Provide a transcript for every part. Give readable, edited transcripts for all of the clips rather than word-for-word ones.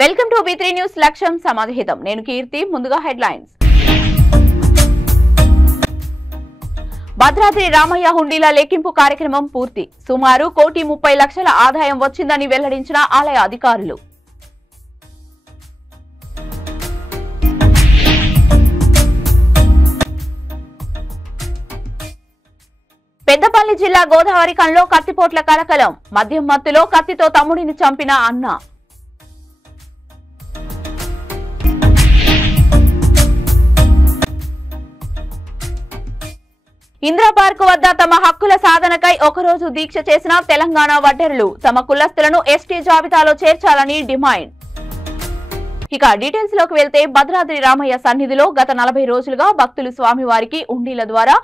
Welcome to B3 news లక్ష్యం సమాజహితం. నేను కీర్తి. ముందుగా హెడ్లైన్స్. భద్రాద్రి రామయ్య హుండీల లెక్కింపు కార్యక్రమం పూర్తి. సుమారు 1,30,00,000 ఆదాయం వచ్చిందని వెల్లడించిన ఆలయ అధికారులు. పెద్దపల్లి జిల్లా గోదావరి కన్లో కత్తిపోట్ల కలకలం. మద్యం మత్తులో కత్తితో తమ్ముడిని చంపిన అన్న. ఇందిరా పార్క్ వద్ద తమ హక్కుల సాధనకై ఒకరోజు దీక్ష చేసిన తెలంగాణ వడ్డెరులు. తమ కులస్తులను ఎస్టీ జాబితాలో చేర్చాలని డిమాండ్. ఇక డీటెయిల్స్ లోకి వెళ్తే భద్రాద్రి రామయ్య సన్నిధిలో గత 40 రోజులుగా భక్తులు స్వామివారికి ఉండీల ద్వారా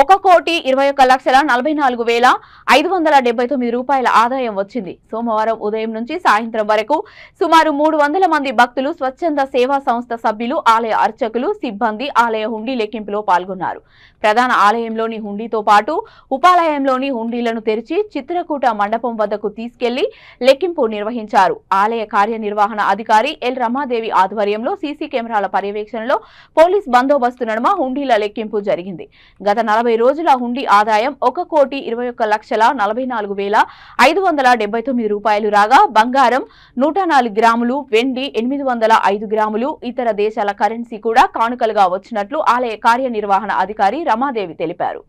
1,21,44,579 రూపాయల ఆదాయం వచ్చింది. సోమవారం ఉదయం నుంచి సాయంత్రం వరకు సుమారు 300 మంది భక్తులు, స్వచ్ఛంద సేవా సంస్థ సభ్యులు, ఆలయ అర్చకులు, సిబ్బంది ఆలయ హుండీ లెక్కింపులో పాల్గొన్నారు. ప్రధాన ఆలయంలోని హుండీతో పాటు ఉపాలయంలోని హుండీలను తెరిచి చిత్రకూట మండపం వద్దకు తీసుకెళ్లి లెక్కింపు నిర్వహించారు. ఆలయ కార్యనిర్వహణ అధికారి ఎల్ రమాదేవి ఆధ్వర్యంలో సీసీ కెమెరాల పర్యవేక్షణలో పోలీస్ బందోబస్తు నడుమ హుండీల లెక్కింపు జరిగింది. గత 40 రోజుల హుండీ ఆదాయం 1,21,44,579 రూపాయలు రాగా బంగారం 104 గ్రాములు, వెండి 805 గ్రాములు, ఇతర దేశాల కరెన్సీ కూడా కానుకలుగా వచ్చినట్లు ఆలయ కార్యనిర్వహణ అధికారి రమాదేవి తెలిపారు.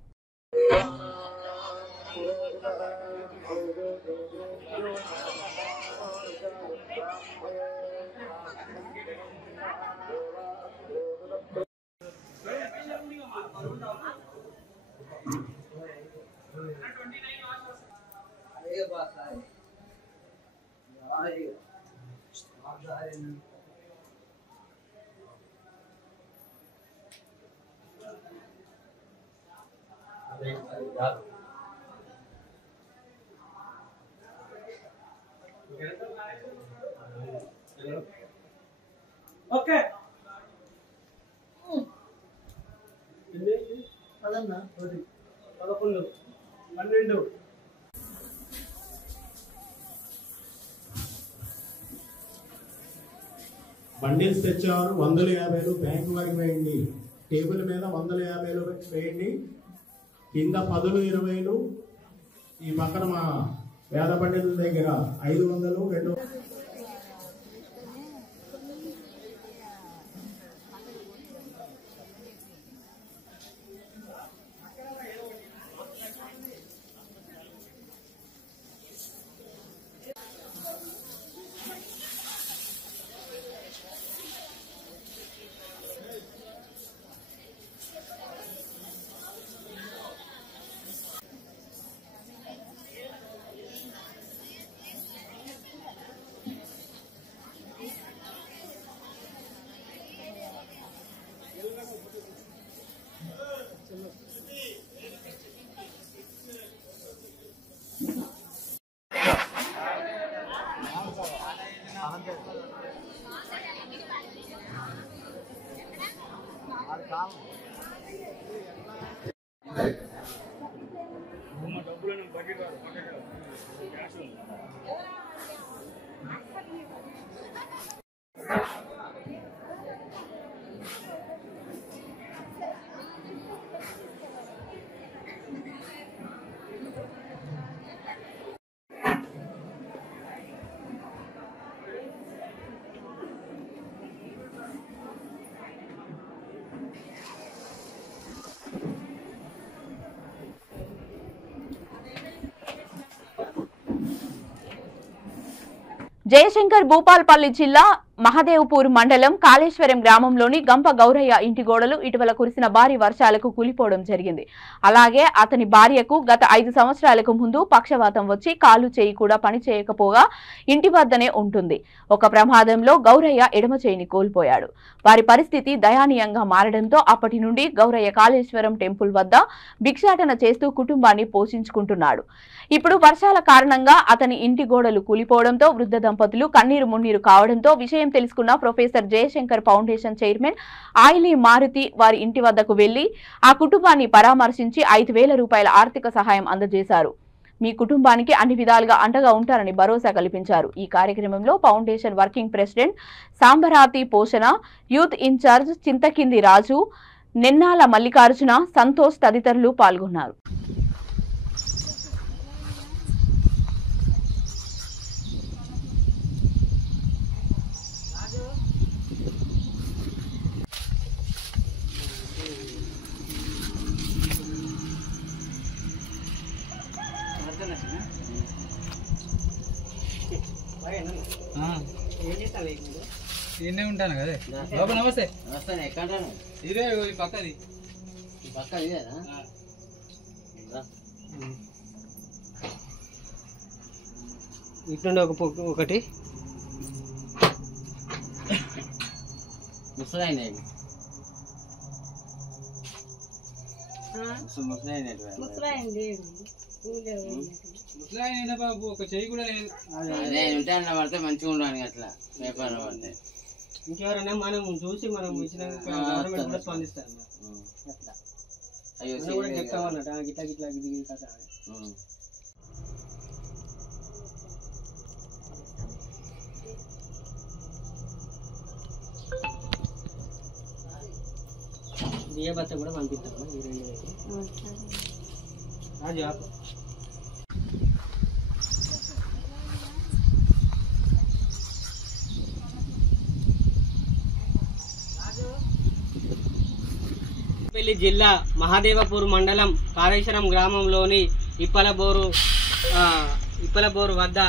ఓకే 11 12 బండిల్స్ తెచ్చేవారు 150 బ్యాంకు వరకు వేయండి. టేబుల్ మీద 150 వేయండి. కింద 10, 20 ఈ పక్కన మా వేద పండితుల దగ్గర 500 2 జయశంకర్ భూపాల్పల్లి జిల్లా మహదేవ్పూర్ మండలం కాళేశ్వరం గ్రామంలోని గంప గౌరయ్య ఇంటి గోడలు ఇటీవల కురిసిన భారీ వర్షాలకు కూలిపోవడం జరిగింది. అలాగే అతని భార్యకు గత 5 సంవత్సరాలకు ముందు పక్షవాతం వచ్చి కాలు చేయి కూడా పని చేయకపోగా ఇంటి వద్దనే ఉంటుంది. ఒక ప్రమాదంలో గౌరయ్య ఎడమ చేయిని కోల్పోయాడు. వారి పరిస్థితి దయానీయంగా మారడంతో అప్పటి నుండి గౌరయ్య కాళేశ్వరం టెంపుల్ వద్ద భిక్షాటన చేస్తూ కుటుంబాన్ని పోషించుకుంటున్నాడు. ఇప్పుడు వర్షాల కారణంగా అతని ఇంటి గోడలు కూలిపోవడంతో వృద్ధ దంపతులు కన్నీరు మున్నీరు కావడంతో విషయం తెలుసుకున్న professor Jayashankar foundation chairman Ayili Maruthi వారి ఇంటి వద్దకు వెళ్లి ఆ కుటుంబాన్ని పరామర్శించి 5,000 రూపాయల ఆర్థిక సహాయం అందజేశారు. మీ కుటుంబానికి అన్ని విధాలుగా అండగా ఉంటారని భరోసా కల్పించారు. ఈ కార్యక్రమంలో ఫౌండేషన్ వర్కింగ్ ప్రెసిడెంట్ సాంబరాతి పోషణ, యూత్ ఇన్ఛార్జ్ చింతకింది రాజు, నెన్నాల మల్లికార్జున, సంతోష్ తదితరులు పాల్గొన్నారు. ఇన్నే ఉంటాను కదా బాబు. నమస్తే. ఇదే ఈ పక్కది ఇట్లుండి ఒకటి ముసలాయన బాబు ఒక చెయ్యి కూడా లేదు. పడితే మంచిగా ఉండాలి అట్లా పేపర్ పడితే ఇంకెవరైనా మనం చూసి మనం ఇచ్చిన గవర్నమెంట్ కూడా స్పందిస్తాం. అయ్యో కూడా చెప్తామన్నట గిట్లా గిట్లా గిది కదా. బియ్య బత్త కూడా పంపిస్తాము ఈ 2 రాజు. పెళ్లి జిల్లా మహాదేవపూర్ మండలం కాళేశ్వరం గ్రామంలోని ఇప్పలబోరు వద్ద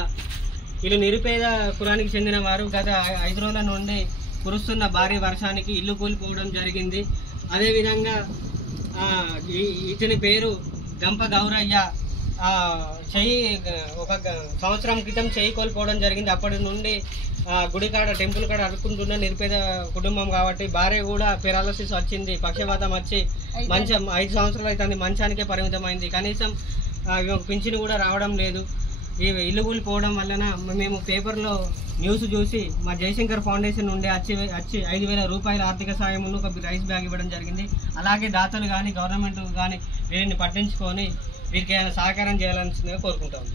వీళ్ళు నిరుపేద కులానికి చెందిన వారు గత 5 రోజుల నుండి కురుస్తున్న భారీ వర్షానికి ఇల్లు కూలిపోవడం జరిగింది. అదేవిధంగా ఇతని పేరు గంప గౌరయ్య. ఒక సంవత్సరం క్రితం చెయ్యి కోల్పోవడం జరిగింది. అప్పటి నుండి గుడికాడ టెంపుల్ కాడ అడుక్కుంటున్న నిరుపేద కుటుంబం కాబట్టి భార్య కూడా పెరాలసిస్ వచ్చింది, పక్షవాతం వచ్చి 5 సంవత్సరాలు అవుతుంది మంచానికే పరిమితమైంది. కనీసం పింఛను కూడా రావడం లేదు. ఈ ఇల్లు కూలిపోవడం వలన మేము పేపర్లో న్యూస్ చూసి మా జయశంకర్ ఫౌండేషన్ నుండి వచ్చి 5,000 రూపాయల ఆర్థిక సాయమును ఒక రైస్ బ్యాగ్ ఇవ్వడం జరిగింది. అలాగే దాతలు కానీ గవర్నమెంట్ కానీ వీరిని పట్టించుకొని వీరికి ఏమైనా సహకారం చేయాల్సిందిగా కోరుకుంటాము.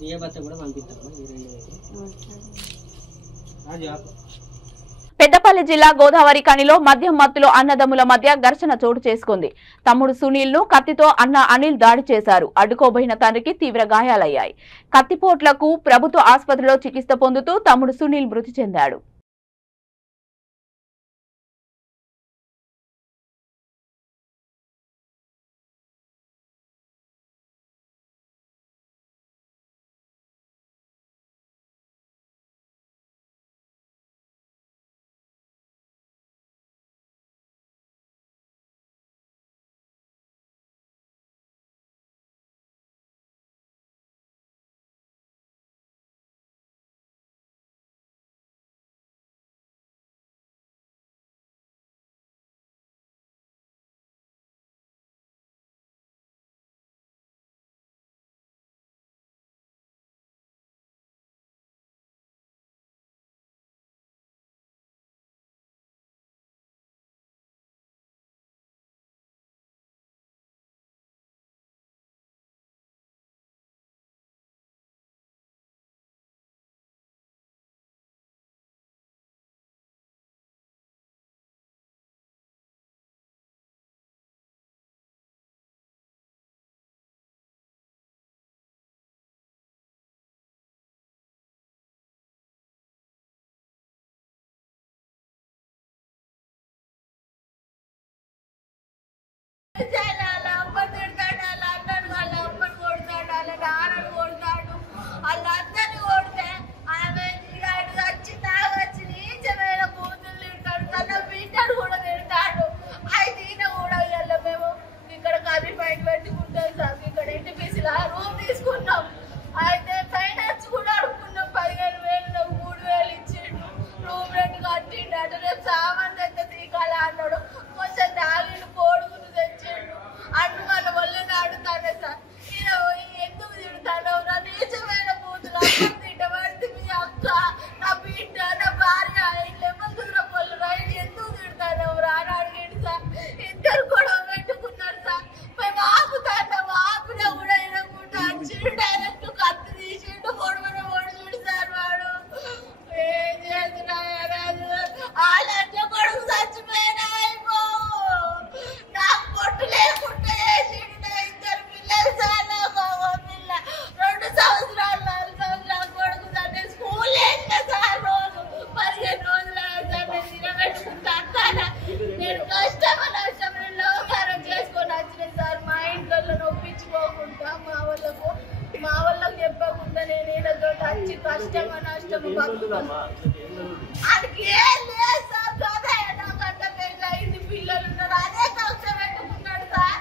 బియ్య బత్త కూడా పంపిస్తాము ఈ 2 రాజు. పెద్దపల్లి జిల్లా గోదావరి కనిలో మద్యం మత్తులో అన్నదమ్ముల మధ్య ఘర్షణ చోటు చేసుకుంది. తమ్ముడు సునీల్ ను కత్తితో అన్న అనిల్ దాడి చేశారు. అడ్డుకోబోయిన తండ్రికి తీవ్ర గాయాలయ్యాయి. కత్తిపోట్లకు ప్రభుత్వ ఆసుపత్రిలో చికిత్స పొందుతూ తమ్ముడు సునీల్ మృతి చెందాడు. పిల్లలు ఉన్నారు అదే కక్ష పెట్టుకున్నాడు సార్.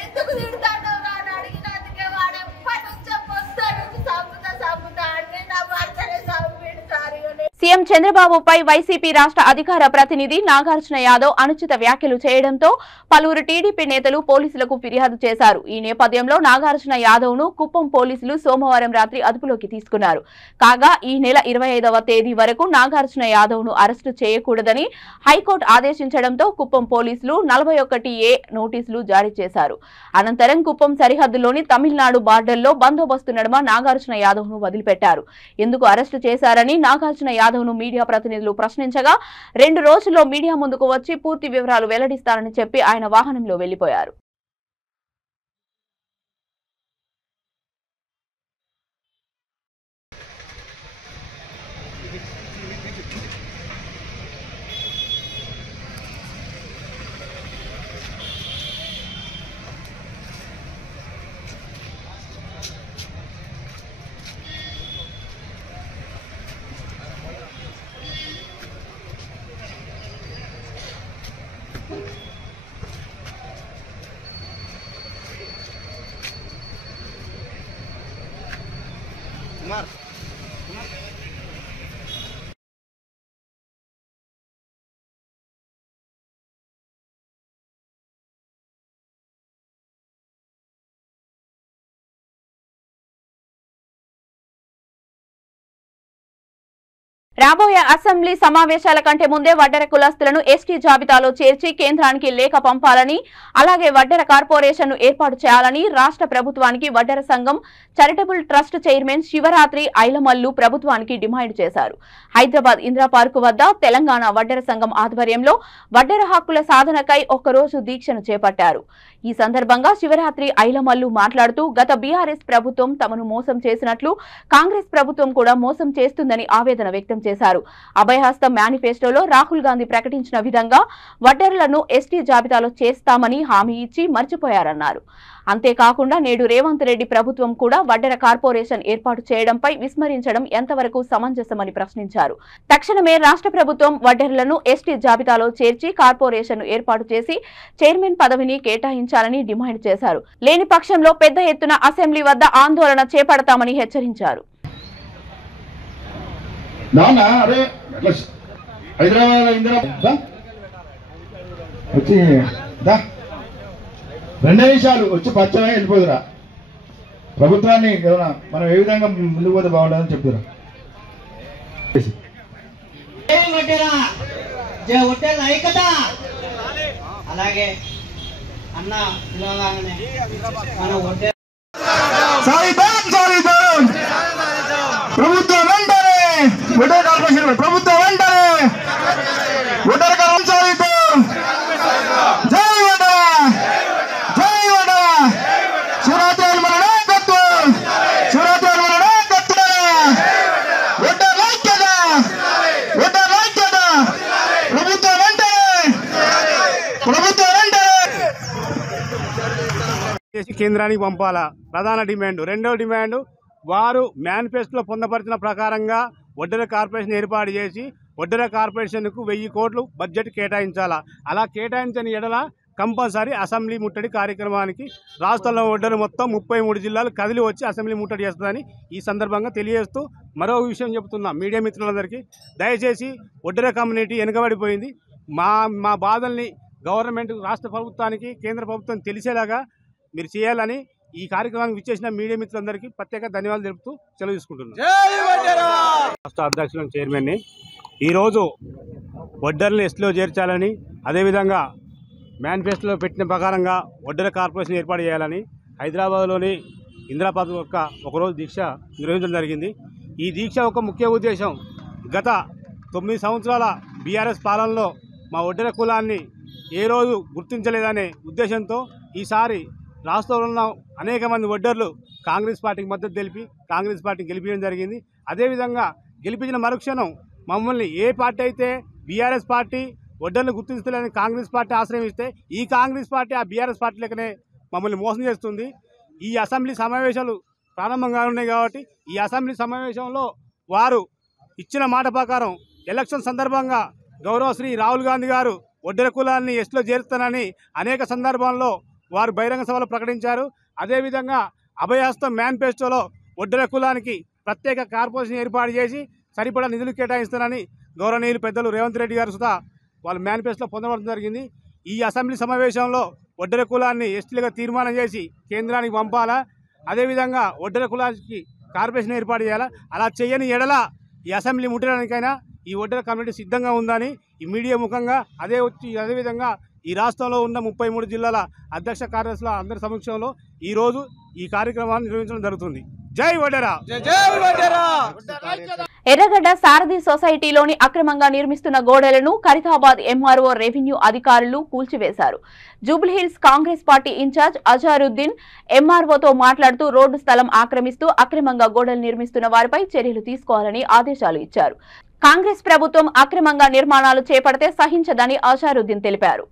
ఎందుకు తిడతాడు అని అడిగినందుకే వాడు ఎప్పటి నుంచో పొద్దు నుంచి సంపుతా అంటే నా భర్తనే సంపిడు సార్. సీఎం చంద్రబాబుపై వైసీపీ రాష్ట్ర అధికార ప్రతినిధి నాగార్జున యాదవ్ అనుచిత వ్యాఖ్యలు చేయడంతో పలువురు టీడీపీ నేతలు పోలీసులకు ఫిర్యాదు చేశారు. ఈ నేపథ్యంలో నాగార్జున యాదవ్ ను కుప్పం పోలీసులు సోమవారం రాత్రి అదుపులోకి తీసుకున్నారు. కాగా ఈ నెల 25వ తేదీ వరకు నాగార్జున యాదవ్ ను అరెస్టు చేయకూడదని హైకోర్టు ఆదేశించడంతో కుప్పం పోలీసులు 41A నోటీసులు జారీ చేశారు. అనంతరం కుప్పం సరిహద్దులోని తమిళనాడు బార్డర్లో బందోబస్తు నడుమ నాగార్జున యాదవ్ ను వదిలిపెట్టారు. ఎందుకు అరెస్టు చేశారని నాగార్జున యాదవ్ ను మీడియా ప్రతినిధులు ప్రశ్నించగా 2 రోజుల్లో మీడియా ముందుకు వచ్చి పూర్తి వివరాలు వెల్లడిస్తారని చెప్పి ఆయన వాహనంలో వెళ్లిపోయారు. రాబోయే అసెంబ్లీ సమావేశాల కంటే ముందే వడ్డెర కులస్తులను ఎస్టీ జాబితాలో చేర్చి కేంద్రానికి లేఖ పంపాలని, అలాగే వడ్డెర కార్పొరేషన్ను ఏర్పాటు చేయాలని రాష్ట్ర ప్రభుత్వానికి వడ్డెర సంఘం చారిటబుల్ ట్రస్ట్ చైర్మన్ శివరాత్రి ఐలమల్లు ప్రభుత్వానికి డిమాండ్ చేశారు. హైదరాబాద్ ఇందిరా పార్కు వద్ద తెలంగాణ వడ్డెర సంఘం ఆధ్వర్యంలో వడ్డెర హక్కుల సాధనకై ఒక్కరోజు దీక్షను చేపట్టారు. ఈ సందర్భంగా శివరాత్రి ఐలమల్లు మాట్లాడుతూ గత బీఆర్ఎస్ ప్రభుత్వం తమను మోసం చేసినట్లు కాంగ్రెస్ ప్రభుత్వం కూడా మోసం చేస్తుందని ఆవేదన వ్యక్తం చేశారు. అభయహస్తం మేనిఫెస్టోలో రాహుల్ గాంధీ ప్రకటించిన విధంగా వడ్డెరలను ఎస్టీ జాబితాలో చేస్తామని హామీ ఇచ్చి మర్చిపోయారన్నారు. అంతేకాకుండా నేడు రేవంత్ రెడ్డి ప్రభుత్వం కూడా వడ్డెర కార్పొరేషన్ ఏర్పాటు చేయడంపై విస్మరించడం ఎంతవరకు సమంజసమని ప్రశ్నించారు. తక్షణమే రాష్ట్ర ప్రభుత్వం వడ్డెరలను ఎస్టీ జాబితాలో చేర్చి కార్పొరేషన్ ఏర్పాటు చేసి చైర్మన్ పదవిని కేటాయించాలని డిమాండ్ చేశారు. లేని పక్షంలో పెద్ద ఎత్తున అసెంబ్లీ వద్ద ఆందోళన చేపడతామని హెచ్చరించారు. రెండే నిమిషాలు వచ్చి పచ్చగా వెళ్ళిపోదురా. ప్రభుత్వాన్ని మనం ఏ విధంగా ముందుకు పోతే బాగుంటుందని చెప్తురా. అలాగే అన్న ప్రభుత్వం వెంటనే వడ్డెర కార్పొరేషన్ ప్రభుత్వం వెంటనే వడ్డెర కార్పొరేషన్ జై వడ్డెర జై వడ్డెర శివరాత్రి మన నాయకత్వం శివరాత్రి మన నాయకత్వం వడ్డెర ఐక్యత వడ్డెర ఐక్యత ప్రభుత్వం వెంటనే కేంద్రానికి పంపాలా ప్రధాన డిమాండ్. రెండో డిమాండ్ వారు మేనిఫెస్టోలో పొందపరిచిన ప్రకారంగా వడ్డెర కార్పొరేషన్ ఏర్పాటు చేసి వడ్డెర కార్పొరేషన్కు 1000 కోట్లు బడ్జెట్ కేటాయించాలా. అలా కేటాయించని ఎడల కంపల్సరీ అసెంబ్లీ ముట్టడి కార్యక్రమానికి రాష్ట్రంలో వడ్డెర మొత్తం 33 జిల్లాలు కదిలి వచ్చి అసెంబ్లీ ముట్టడి చేస్తుందని ఈ సందర్భంగా తెలియజేస్తూ మరో విషయం చెబుతున్నా మీడియా మిత్రులందరికీ, దయచేసి వడ్డెర కమ్యూనిటీ వెనుకబడిపోయింది. మా బాధల్ని గవర్నమెంట్ రాష్ట్ర ప్రభుత్వానికి కేంద్ర ప్రభుత్వం తెలిసేలాగా మీరు చేయాలని ఈ కార్యక్రమానికి విచ్చేసిన మీడియా మిత్రులందరికీ ప్రత్యేక ధన్యవాదాలు తెలుపుతూ సెలవు తీసుకుంటున్నాను. రాష్ట్ర అధ్యక్షుల చైర్మన్ని ఈరోజు వడ్డెరలను ఎస్టీలో చేర్చాలని, అదేవిధంగా మేనిఫెస్టోలో పెట్టిన ప్రకారంగా వడ్డెర కార్పొరేషన్ ఏర్పాటు చేయాలని హైదరాబాద్లోని ఇందిరా పార్కు ఒకరోజు దీక్ష నిర్వహించడం జరిగింది. ఈ దీక్ష ఒక ముఖ్య ఉద్దేశం, గత 9 సంవత్సరాల బీఆర్ఎస్ పాలనలో మా వడ్డెర కులాన్ని ఏ రోజు గుర్తించలేదనే ఉద్దేశంతో ఈసారి రాష్ట్రంలో ఉన్న అనేక మంది వడ్డెర్లు కాంగ్రెస్ పార్టీకి మద్దతు తెలిపి కాంగ్రెస్ పార్టీకి గెలిపించడం జరిగింది. అదేవిధంగా గెలిపించిన మరుక్షణం మమ్మల్ని ఏ పార్టీ అయితే బీఆర్ఎస్ పార్టీ వడ్డెర్లు గుర్తించలేదని కాంగ్రెస్ పార్టీ ఆశ్రయిస్తే ఈ కాంగ్రెస్ పార్టీ ఆ బీఆర్ఎస్ పార్టీ లెక్కనే మమ్మల్ని మోసం చేస్తుంది. ఈ అసెంబ్లీ సమావేశాలు ప్రారంభంగా ఉన్నాయి కాబట్టి ఈ అసెంబ్లీ సమావేశంలో వారు ఇచ్చిన మాట ప్రకారం ఎలక్షన్ సందర్భంగా గౌరవ శ్రీ రాహుల్ గాంధీ గారు ఒడ్డెర కులాన్ని ఎస్టీలో చేరుతానని అనేక సందర్భాల్లో వారు బహిరంగ సభలో ప్రకటించారు. అదేవిధంగా అభయహస్తం మేనిఫెస్టోలో ఒడ్డెర కులానికి ప్రత్యేక కార్పొరేషన్ ఏర్పాటు చేసి సరిపడా నిధులు కేటాయిస్తానని గౌరవనీయులు పెద్దలు రేవంత్ రెడ్డి గారు సుధా వాళ్ళ మేనిఫెస్టోలో పొందడం జరిగింది. ఈ అసెంబ్లీ సమావేశంలో ఒడ్డెర కులాన్ని ఎస్టీలుగా తీర్మానం చేసి కేంద్రానికి పంపాలా, అదేవిధంగా ఒడ్డెర కులానికి కార్పొరేషన్ ఏర్పాటు చేయాలా. అలా చేయని ఎడల ఈ అసెంబ్లీ ముట్టడానికైనా ఈ ఒడ్డెర కమ్యూనిటీ సిద్ధంగా ఉందని ఈ మీడియా ముఖంగా అదేవిధంగా ఈ రాష్ట్రంలో ఉన్న 33 జిల్లాల అధ్యక్ష కార్యదర్శుల అందరి సమక్షంలో ఈరోజు ఈ కార్యక్రమాన్ని నిర్వహించడం జరుగుతుంది. జై ఒడ్డెర! ఎర్రగడ్డ సారథి సొసైటీలోని అక్రమంగా నిర్మిస్తున్న గోడలను ఖరీదాబాద్ ఎంఆర్ఓ రెవెన్యూ అధికారులు కూల్చివేశారు. జూబ్లీహిల్స్ కాంగ్రెస్ పార్టీ ఇన్ఛార్జ్ అజారుద్దీన్ ఎంఆర్ఓతో మాట్లాడుతూ రోడ్డు స్థలం ఆక్రమిస్తూ అక్రమంగా గోడలు నిర్మిస్తున్న వారిపై చర్యలు తీసుకోవాలని ఆదేశాలు ఇచ్చారు. కాంగ్రెస్ ప్రభుత్వం అక్రమంగా నిర్మాణాలు చేపడితే సహించదని అజారుద్దీన్ తెలిపారు.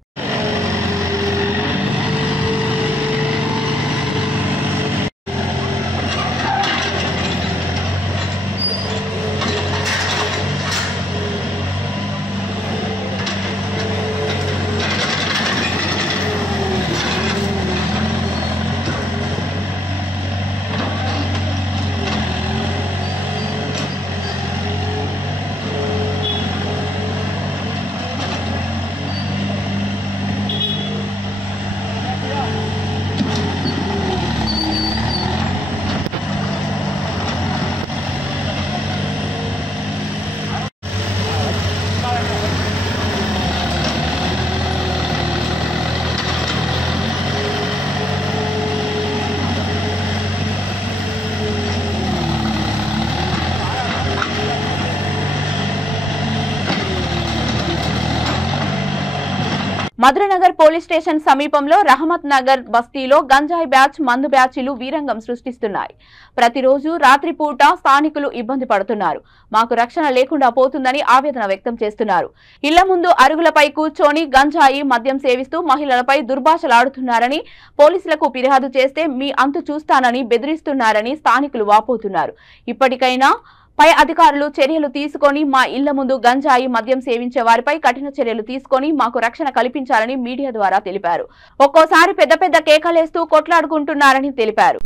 మధురనగర్ పోలీస్ స్టేషన్ సమీపంలో రహమత్ నగర్ బస్తీలో గంజాయి బ్యాచ్ మందు బ్యాచ్లు వీరంగం సృష్టిస్తున్నాయి. ప్రతిరోజు రాత్రిపూట స్థానికులు ఇబ్బంది పడుతున్నారు. మాకు రక్షణ లేకుండా పోతుందని ఆవేదన వ్యక్తం చేస్తున్నారు. ఇళ్ల ముందు అరుగులపై కూర్చొని గంజాయి మద్యం సేవిస్తూ మహిళలపై దుర్భాషలాడుతున్నారని, పోలీసులకు ఫిర్యాదు చేస్తే మీ అంతు చూస్తానని బెదిరిస్తున్నారని స్థానికులు వాపోతున్నారు. ఇప్పటికైనా పై అధికారులు చర్యలు తీసుకొని మా ఇళ్ల ముందు గంజాయి మద్యం సేవించే వారిపై కఠిన చర్యలు తీసుకొని మాకు రక్షణ కల్పించాలని మీడియా ద్వారా తెలిపారు. ఒక్కోసారి పెద్ద పెద్ద కేకలేస్తూ కొట్లాడుకుంటున్నారని తెలిపారు.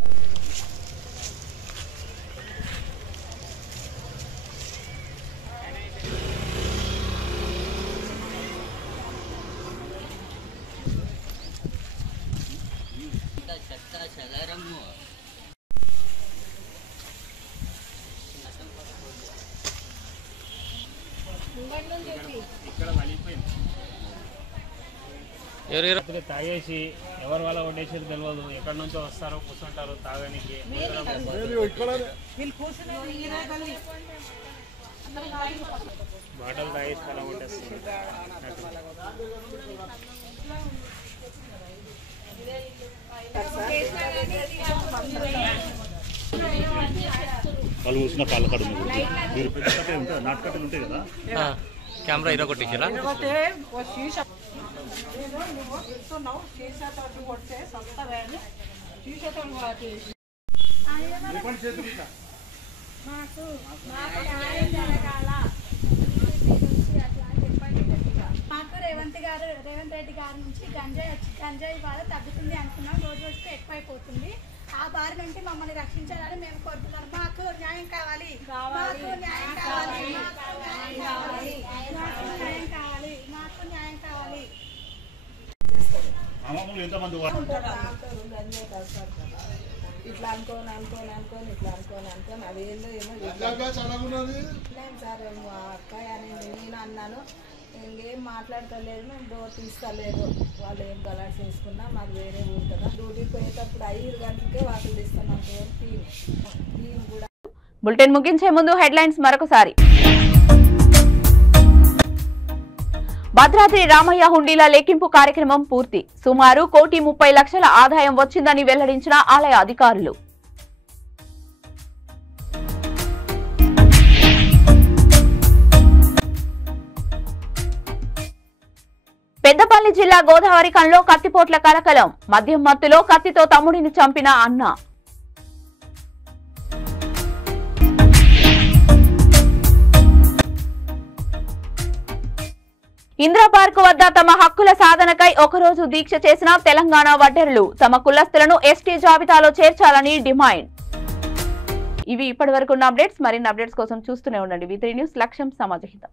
తాగేసి ఎవరి వల్ల కొట్టేసారు తెలియదు, ఎక్కడి నుంచో వస్తారో కూర్చుంటారు తాగడానికి. బాటలు తాగేసి అలా కొట్టేస్తారు. వాళ్ళు కూర్చున్న పాల కడ మీరు నాటకట్టలు ఉంటాయి కదా, కెమెరా ఇలా కొట్టేసారా? మాకు రేవంత్ రెడ్డి గారి నుంచి గంజాయి బాధ తగ్గుతుంది అనుకున్నాం. రోజు రోజుకు ఎక్కువైపోతుంది. ఆ బారి నుండి మమ్మల్ని రక్షించాలని మేము కోరుతున్నాం. మాకు న్యాయం కావాలి, మాకు న్యాయం కావాలి, మాకు న్యాయం కావాలి, మాకు న్యాయం కావాలి. ఎంతమంది ఇట్లా అనుకోని ఇట్లా అనుకోని అదేందో ఏమో సార్ అక్క అని నేను అన్నాను. ఇంకేం మాట్లాడతలేదు, మేము డోర్ తీస్తలేదు. వాళ్ళు ఏం గలాట్ చేసుకున్నా మాకు వేరే ఊరు కదా. డ్యూటీకి పోయేటప్పుడు 5 గంటలకే వాకిలు తీస్తున్నాం. టీం కూడా. బులెటిన్ ముగించే ముందు హెడ్లైన్స్ మరొకసారి. భద్రాద్రి రామయ్య హుండీల లెక్కింపు కార్యక్రమం పూర్తి. సుమారు 1,30,00,000 ఆదాయం వచ్చిందని వెల్లడించిన ఆలయ అధికారులు. పెద్దపల్లి జిల్లా గోదావరిఖంలో కత్తిపోట్ల కలకలం. మద్యం మత్తులో కత్తితో తమ్ముడిని చంపిన అన్న. ఇందిరా పార్క్ వద్ద తమ హక్కుల సాధనకై ఒకరోజు దీక్ష చేసిన తెలంగాణ వడ్డెరులు తమ కులస్తులను ఎస్టీ జాబితాలో చేర్చాలని డిమాండ్. ఇవి ఇప్పటివరకు ఉన్న అప్డేట్స్. మరిన్ని అప్డేట్స్ కోసం చూస్తూనే ఉండండి V3 న్యూస్. లక్ష్యం సమాజహితం.